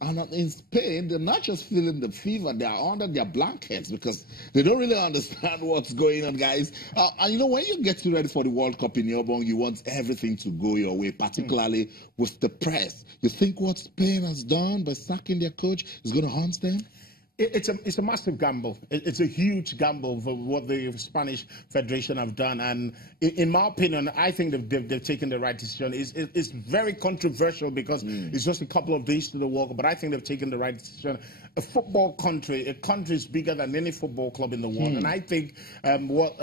And in Spain, they're not just feeling the fever, they are under their blankets because they don't really understand what's going on, guys. And you know, when you get ready for the World Cup in Yobong, you want everything to go your way, particularly with the press. You think what Spain has done by sacking their coach is going to haunt them? It's a massive gamble. It's a huge gamble for what the Spanish Federation have done, and in my opinion, I think they've taken the right decision. It's very controversial because it's just a couple of days to the World Cup, but I think they've taken the right decision. A football country, a country is bigger than any football club in the world, and I think what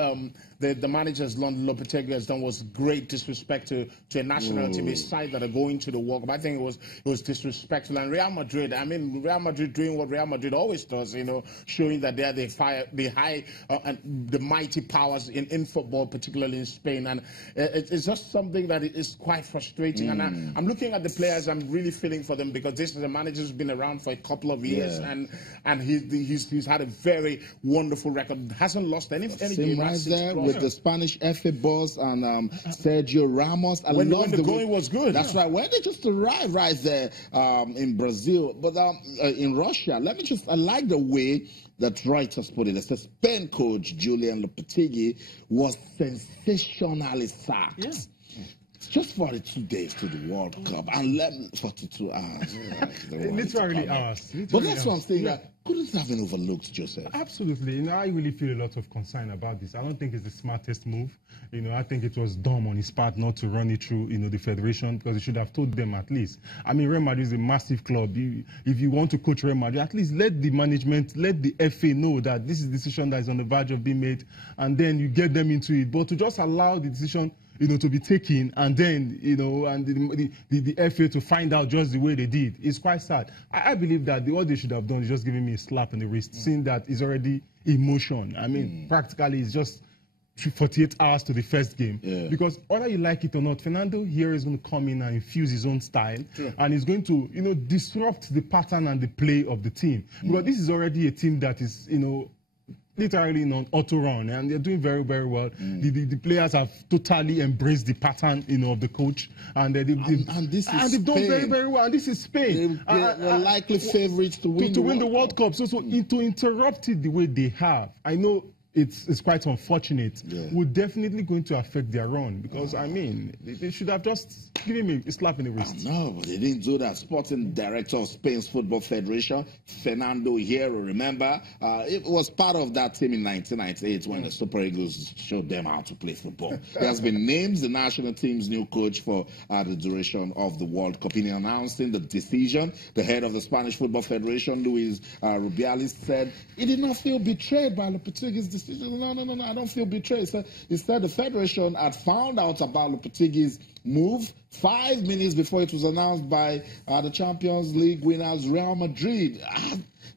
the managers, London Lopetegui, has done was great disrespect to a national team, a side that are going to the World Cup. I think it was disrespectful. And Real Madrid, I mean, Real Madrid doing what Real Madrid always does, you know, showing that they are the high and the mighty powers in football, particularly in Spain. And it's just something that is quite frustrating. And I'm looking at the players, I'm really feeling for them because this is a manager who's been around for a couple of years, and he's had a very wonderful record. Hasn't lost any game. Right there with the Spanish FA boss and Sergio Ramos. When the going was good. That's right. When they just arrived right there in Brazil, but in Russia, I like the way that Reuters put it. It says Spain coach Julian Lopetegui was sensationally sacked. Yeah. Just 42 days to the World Cup and 42 hours. Literally hours. But that's one thing that couldn't have been overlooked, Joseph. Absolutely. You know, I really feel a lot of concern about this. I don't think it's the smartest move. You know, I think it was dumb on his part not to run it through, you know, the federation, because he should have told them at least. I mean, Real Madrid is a massive club. If you want to coach Real Madrid, at least let the management, let the FA know that this is a decision that is on the verge of being made, and then you get them into it. But to just allow the decision, you know, to be taken, and then, you know, and the FA to find out just the way they did, is quite sad. I believe that what they should have done is just giving me a slap in the wrist, seeing that it's already emotion. I mean, practically it's just 48 hours to the first game. Because whether you like it or not, Fernando here is going to come in and infuse his own style, and he's going to, you know, disrupt the pattern and the play of the team. Because this is already a team that is, you know, literally on auto run, and they're doing very, very well. The players have totally embraced the pattern, you know, of the coach, and they've done very, very well. And this is Spain. They're likely favorites to win the World Cup. So to interrupt it the way they have, I know it's quite unfortunate. We're definitely going to affect their run, because I mean, they should have just given me a slap in the wrist. No, but they didn't do that. Sporting director of Spain's Football Federation, Fernando Hierro, remember, it was part of that team in 1998 when the Super Eagles showed them how to play football. He has been named the national team's new coach for the duration of the World Cup. In announcing the decision, the head of the Spanish Football Federation, Luis Rubiales, said he did not feel betrayed by Lopetegui's decision. No, I don't feel betrayed. He said the Federation had found out about Lopetegui's move 5 minutes before it was announced by the Champions League winners Real Madrid.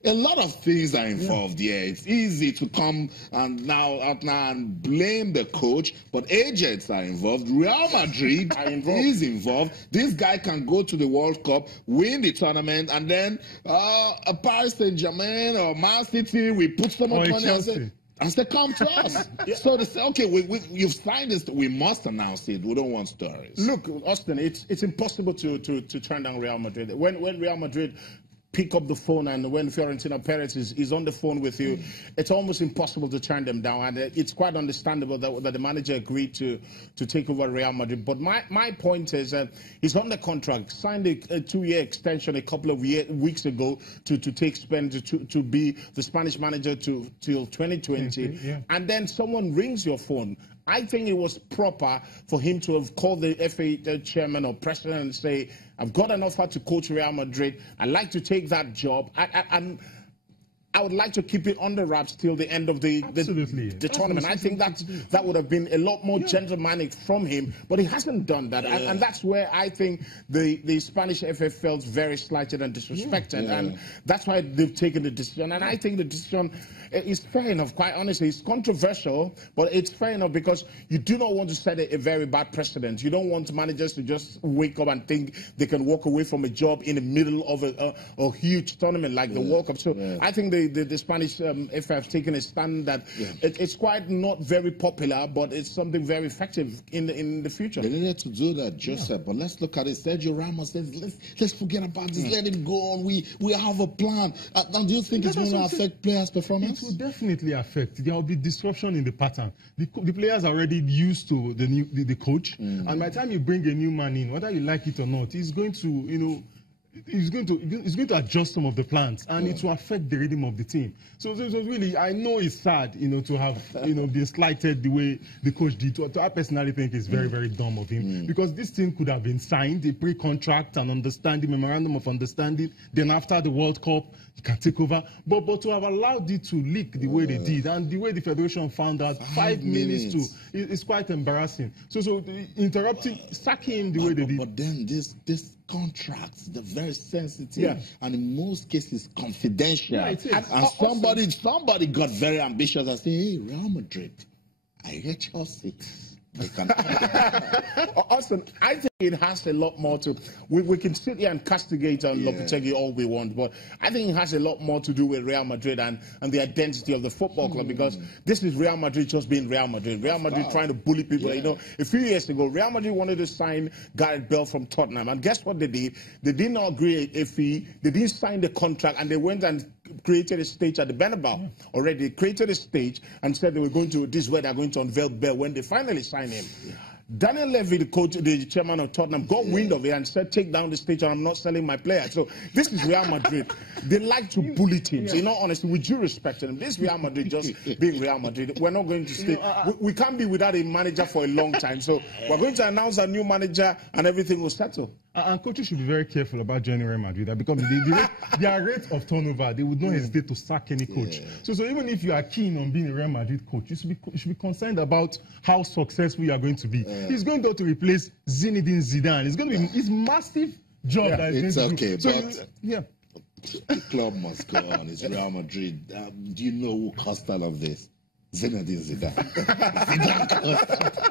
A lot of things are involved here. It's easy to come and and blame the coach, but agents are involved. Real Madrid is involved. This guy can go to the World Cup, win the tournament, and then a Paris Saint-Germain or Man City, we put so much money and say, come to us. So they say, okay, you've signed this, we must announce it. We don't want stories. Look, Austin, it's impossible to turn down Real Madrid. When Real Madrid pick up the phone, and when Florentino Perez is on the phone with you, it's almost impossible to turn them down. And it's quite understandable that the manager agreed to take over Real Madrid. But my point is that he's on the contract, signed a 2-year extension a couple of weeks ago to take Spain to be the Spanish manager till 2020. And then someone rings your phone. I think it was proper for him to have called the FA chairman or president and say, I've got an offer to coach Real Madrid. I'd like to take that job. I would like to keep it under wraps till the end of the tournament. I think that would have been a lot more gentlemanly from him, but he hasn't done that. And that's where I think the Spanish FA felt very slighted and disrespected. And that's why they've taken the decision. And I think the decision is fair enough, quite honestly. It's controversial, but it's fair enough because you do not want to set a very bad precedent. You don't want managers to just wake up and think they can walk away from a job in the middle of a huge tournament like the World Cup. So I think the Spanish FA have taken a stand that it's quite not very popular, but it's something very effective in the future. They needed to do that, Joseph. But let's look at it. Sergio Ramos says, let's forget about this. Let it go on. We have a plan. And do you think it's going to affect players' performance? It will definitely affect. There will be disruption in the pattern. The players are already used to the coach, and by the time you bring a new man in, whether you like it or not, he's going to, he's going to adjust some of the plans, and it will affect the rhythm of the team. So really, I know it's sad, to have, been slighted the way the coach did. I personally think it's very, very dumb of him, because this team could have been signed, a pre-contract and understanding, memorandum of understanding. Then after the World Cup, you can take over. But to have allowed it to leak the way they did, and the way the federation found out 5 minutes to, it's quite embarrassing. So interrupting, sacking him the way they did. But then this contracts, they're very sensitive, and in most cases confidential. Yeah, it is. And somebody got very ambitious and said, hey, Real Madrid, I get Chelsea. Austin, I think it has a lot more to. We can sit here and castigate Lopetegui all we want, but I think it has a lot more to do with Real Madrid and the identity of the football club, because this is Real Madrid just being Real Madrid. Real Madrid trying to bully people. A few years ago, Real Madrid wanted to sign Gareth Bale from Tottenham, and guess what they did? They did not agree a fee. They didn't sign the contract, and they went and created a stage at the Bernabeu. Already, they created a stage and said they were going to. This is where they're going to unveil Bale when they finally signed him. Daniel Levy, the coach, the chairman of Tottenham, got wind of it and said, take down the stage and I'm not selling my player. So this is Real Madrid. They like to bully teams. In all honesty, with due respect to them, this Real Madrid just being Real Madrid. We're not going to stay. We can't be without a manager for a long time. So we're going to announce a new manager and everything will settle. And coaches should be very careful about joining Real Madrid, because their rate of turnover, they would not hesitate to sack any coach. So even if you are keen on being a Real Madrid coach, you should be concerned about how successful you are going to be. He's going to replace Zinedine Zidane. It's going to be his massive job. It's okay, but the club must go on. It's Real Madrid. Do you know who caused all of this? Zinedine Zidane.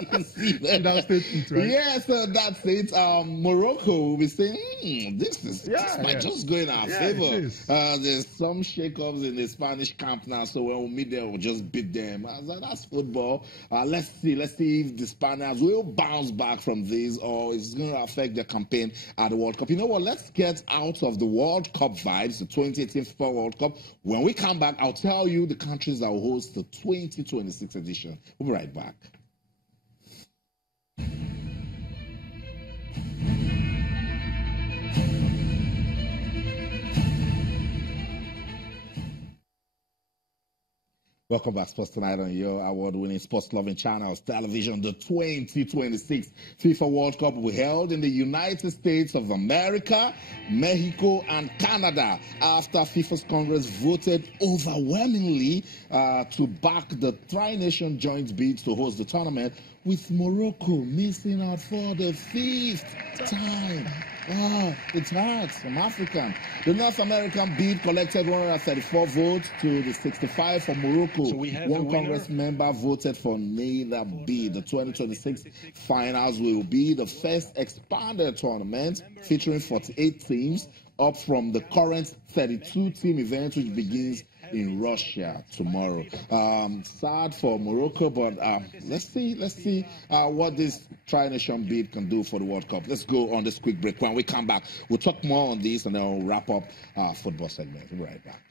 Zidane statement, right? Yeah, so that's it. Morocco will be saying, this might just go in our favor. There's some shake-ups in the Spanish camp now, so when we meet them, we'll just beat them. I was like, that's football. Let's see if the Spaniards will bounce back from this, or it's going to affect their campaign at the World Cup. You know what? Let's get out of the World Cup vibes, the 2018 FIFA World Cup. When we come back, I'll tell you the countries that will host the 2026 edition. We'll be right back. Welcome back, Sports Tonight, on your award-winning sports-loving channels, television. The 2026 FIFA World Cup will be held in the United States of America, Mexico, and Canada after FIFA's Congress voted overwhelmingly to back the tri-nation joint bid to host the tournament, with Morocco missing out for the 5th time. Oh, it's hard. I'm African. The North American bid collected 134 votes to the 65 for Morocco. So one Congress member voted for neither bid. The 2026 finals will be the first expanded tournament featuring 48 teams, up from the current 32-team event, which begins in Russia tomorrow. Sad for Morocco, but let's see what this tri-nation bid can do for the World Cup. Let's go on this quick break. When we come back, we'll talk more on this, and then we'll wrap up our football segment. We'll be right back.